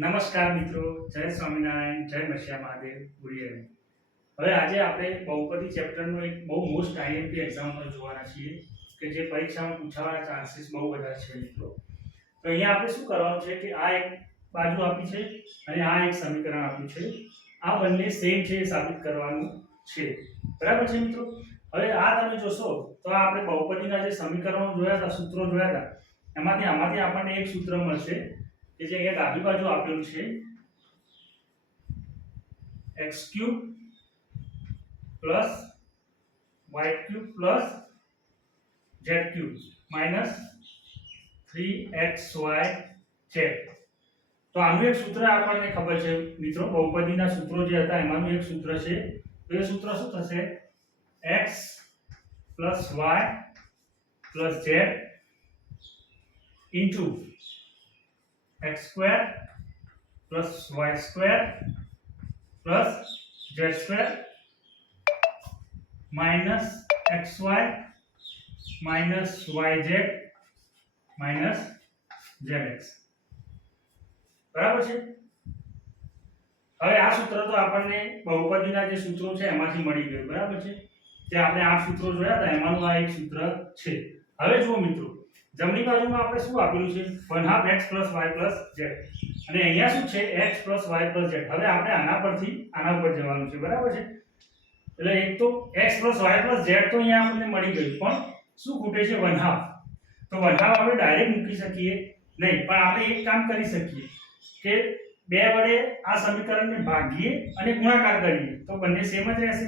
નમસ્કાર મિત્રો, જય સ્વામિનારાયણ, જય મશિયા મહાદેવ, ગુડિયર. હવે આજે આપણે બહુપદી ચેપ્ટરનો એક બહુ મોસ્ટ આઈએમપી એક્ઝામ્પલ જોવાના છીએ કે જે પરીક્ષામાં પૂછાવાના ચાન્સીસ બહુ બધા છે મિત્રો. તો અહીંયા આપણે શું કરવાનું છે કે આ એક બાજુ આપી છે અને આ એક સમીકરણ આપ્યું છે. આ બંને સેમ છે એ સાબિત કરવાનું છે. બરાબર છે મિત્રો. હવે આ તમે જોશો તો આપણે બહુપદીના જે સમીકરણો જોયા હતા, સૂત્રો જોયા હતા, આમાંથી આપણને એક સૂત્ર મળશે કે જે અહીંયા ડાબી બાજુ આપેલું છે x³ + y³ + z³ - 3xyz. તો આનું એક સૂત્ર આપણને ખબર છે મિત્રો, બહુપદીના સૂત્રો જે હતા એમાંનું એક સૂત્ર છે. તો એ સૂત્ર શું થશે? x + y + z into x² + y² + z² minus xy minus yz minus zx. બરાબર છે. હવે આ સૂત્ર તો આપણને બહુપદીના જે સૂત્રો છે એમાંથી મળી ગયું. બરાબર છે. જે આપણે આ સૂત્રો જોયા હતા એમાંનું આ એક સૂત્ર છે. હવે જુઓ મિત્રો, જમણી બાજુમાં આપણે શું આપેલું છે? 1/2 x + y + z. અને અહીંયા શું છે? x + y + z. હવે આપણે આના પરથી આના ઉપર જવાનું છે. બરાબર છે. એટલે એક તો x + y + z તો અહીંયા આપણને મળી ગયું, પણ શું ખૂટે છે? 1/2. તો 1/2 આપણે ડાયરેક્ટ મૂકી શકીએ નહીં, પણ આપણે એક કામ કરી શકીએ કે 2 વડે આ સમીકરણને ભાગીએ અને ગુણાકાર કરીએ તો બંને સેમ જ રહેશે.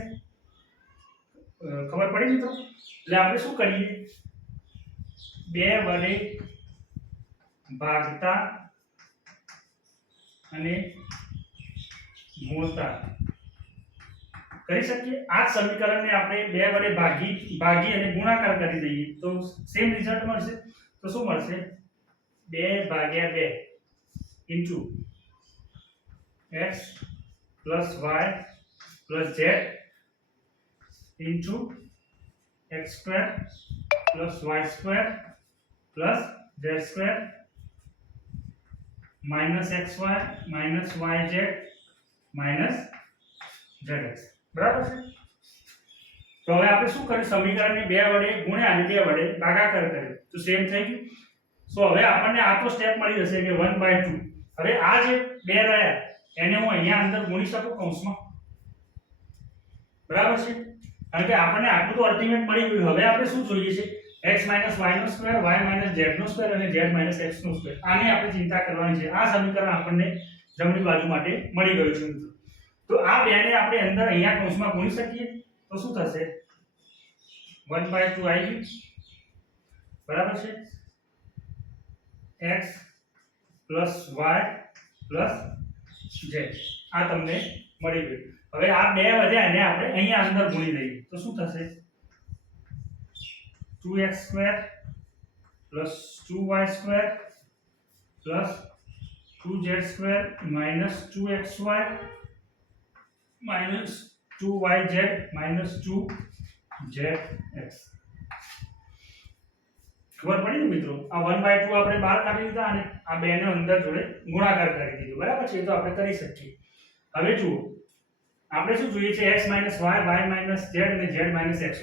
ખબર પડી મિત્રો? એટલે આપણે શું કરીએ? 2 વડે ભાગતા અને ગુણતા કરી શકીએ. આ સમીકરણને આપણે 2 વડે ભાગી અને ગુણાકાર કરી દઈએ તો સેમ રિઝલ્ટ મળશે. તો શું મળશે? 2/2 into x + y + z into x² + y² + z² minus xy minus yz minus zx. બરાબર છે. તો હવે આપણે શું કરીએ? સમીકરણને 2 વડે ગુણ્યા અને 2 વડે ભાગાકાર કરીએ તો સેમ થઈ ગયું. સો હવે આપણને આ તો સ્ટેપ મળી જશે કે 1/2. હવે આ જે 2 રહ્યા એને હું અહીંયા અંદર ગુણી શકું કૌંસમાં. બરાબર છે. કારણ કે આપણને આટલું તો અલ્ટિમેટ મળી ગયું. હવે આપણે શું જોઈએ છે? x - y² y - z² અને z - x². આની આપણે ચિંતા કરવાની છે. આ સમીકરણ આપણને જમણી બાજુ માટે મળી ગયું છે મિત્રો. તો આ બેને આપણે અંદર અહીંયા કૌંસમાં ગુણી શકીએ તો શું થશે? 1/2 આવી ગયું. બરાબર છે. x + y + z આ તમને મળી ગયું. હવે આ 2 વધ્યા એને આપણે અહીંયા અંદર ગુણી લઈએ તો શું થશે? 2x² + 2y² + 2z² minus 2xy minus 2yz minus 2zx. ખબર પડી ને મિત્રો? આ 1/2 આપણે બહાર કાઢી લીધા અને આ 2 ને અંદર જોડે ગુણાકાર કરી દીધો. બરાબર છે. એ તો આપણે કરી શકીએ. હવે જુઓ, આપણે શું જોઈએ છે? x - y y - z અને z - x².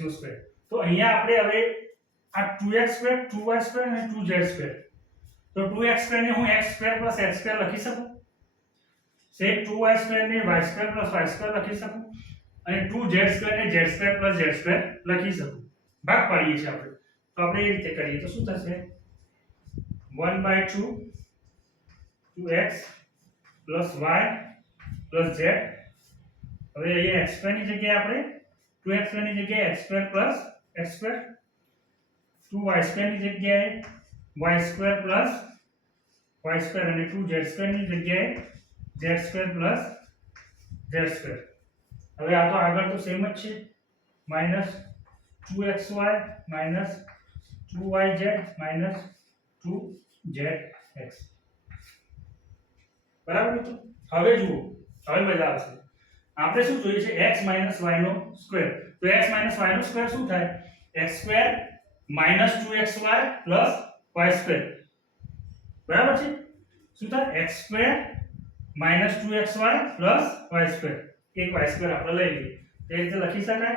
તો અહીંયા આપણે હવે આ 2x² 2y² અને 2z². તો 2x² ને હું x² + x² લખી શકું. સેમ 2y² ને y² + y² લખી શકું અને 2z² ને z² + z² લખી શકું. ભાગ પાડીએ છીએ આપણે. તો આપણે એ રીતે કરીએ તો શું થશે? 1/2 2x + y + z. હવે અહીંયા x² ની જગ્યાએ આપણે 2x² ની જગ્યાએ x² + x², 2y² ની જગ્યાએ y² + y² અને 2z² ની જગ્યાએ z² + z². હવે આ તો આગળ તો સેમ જ છે. -2xy - 2yz - 2zx. બરાબર મિત્રો? હવે જુઓ, હવે મજા આવશે. આપણે શું જોઈએ છે? x - y નો સ્ક્વેર. તો x - y નો સ્ક્વેર શું થાય? x² -2xy + y² બરાબર છે. શું થાય? x² minus 2xy plus y square, એક y સ્ક્વેર આપણે લઈ લઈએ તે રીતે લખી શકાય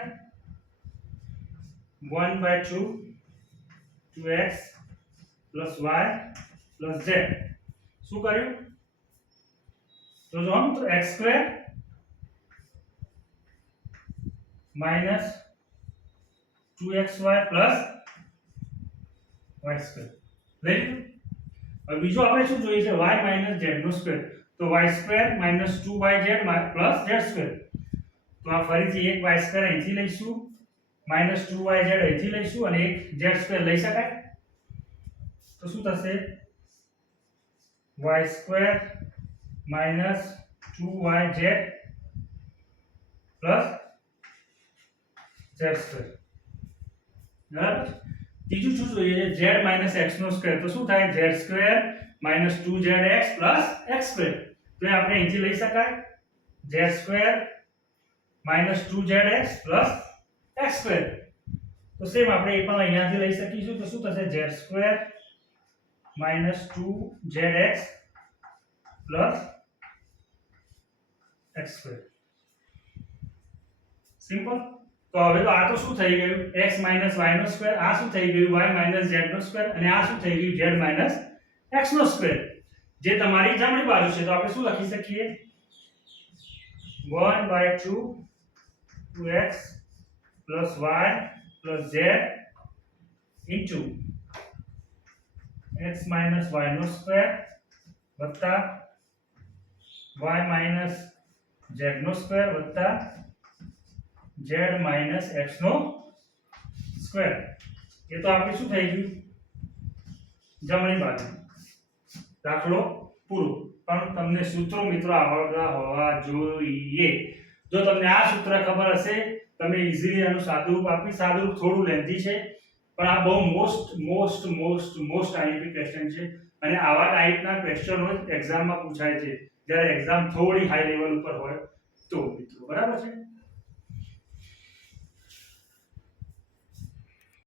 1/2 2x plus y plus z. શું કર્યું તો જો આમ તો x square minus 2xy plus y square લઈ લીધું. હવે બીજું આપણે શું જોઈએ છે y માઇનસ z નો સ્ક્વેર, તો y square minus 2yz plus z square. તો આ ફરીથી એક y સ્ક્વેર અહીંથી લઈશું માઇનસ 2yz અહીંથી લઈશું અને એક z સ્ક્વેર લઈ શકાય. તો શું થશે y square minus 2yz plus z square. બરાબર. ત્રીજું શું જોઈએ છે z માઇનસ x નો સ્ક્વેર, તો શું થાય z square minus 2zx plus x square. તો એ આપણે અહીંથી લઈ શકાય z square minus 2zx plus x square. તો સેમ આપણે એ પણ અહીંયાથી લઈ શકીશું. તો શું થશે z square minus 2zx plus x square. Simple. તો હવે તો આ તો શું થઈ ગયું x માઇનસ y નો સ્ક્વેર, આ શું થઈ ગયું y માઇનસ z નો સ્ક્વેર અને આ શું થઈ ગયું z માઇનસ x નો સ્ક્વેર. જે તમારી જમણી બાજુ છે તો આપણે શું લખી શકીએ 1/2 2x plus y plus z into x minus y નો સ્ક્વેર વત્તા y minus z નો સ્ક્વેર વત્તા z minus x નો સ્ક્વેર. એ તો આપણે શું થઈ ગયું જમણી બાજુ. દાખલો પૂરો. પણ તમને સૂત્રો મિત્રો આવડતા હોવા જોઈએ. જો તમને આ સૂત્ર ખબર હશે તમે ઈઝીલી આનું સાદુરૂપ આપી. સાદુરૂપ થોડું લેન્થી છે પણ આ બહુ મોસ્ટ આઈએમપી ક્વેશ્ચન છે અને આવા ટાઈપના ક્વેશ્ચનો એક્ઝામમાં પૂછાય છે જ્યારે એક્ઝામ થોડી હાઈ લેવલ ઉપર હોય તો મિત્રો. બરાબર છે.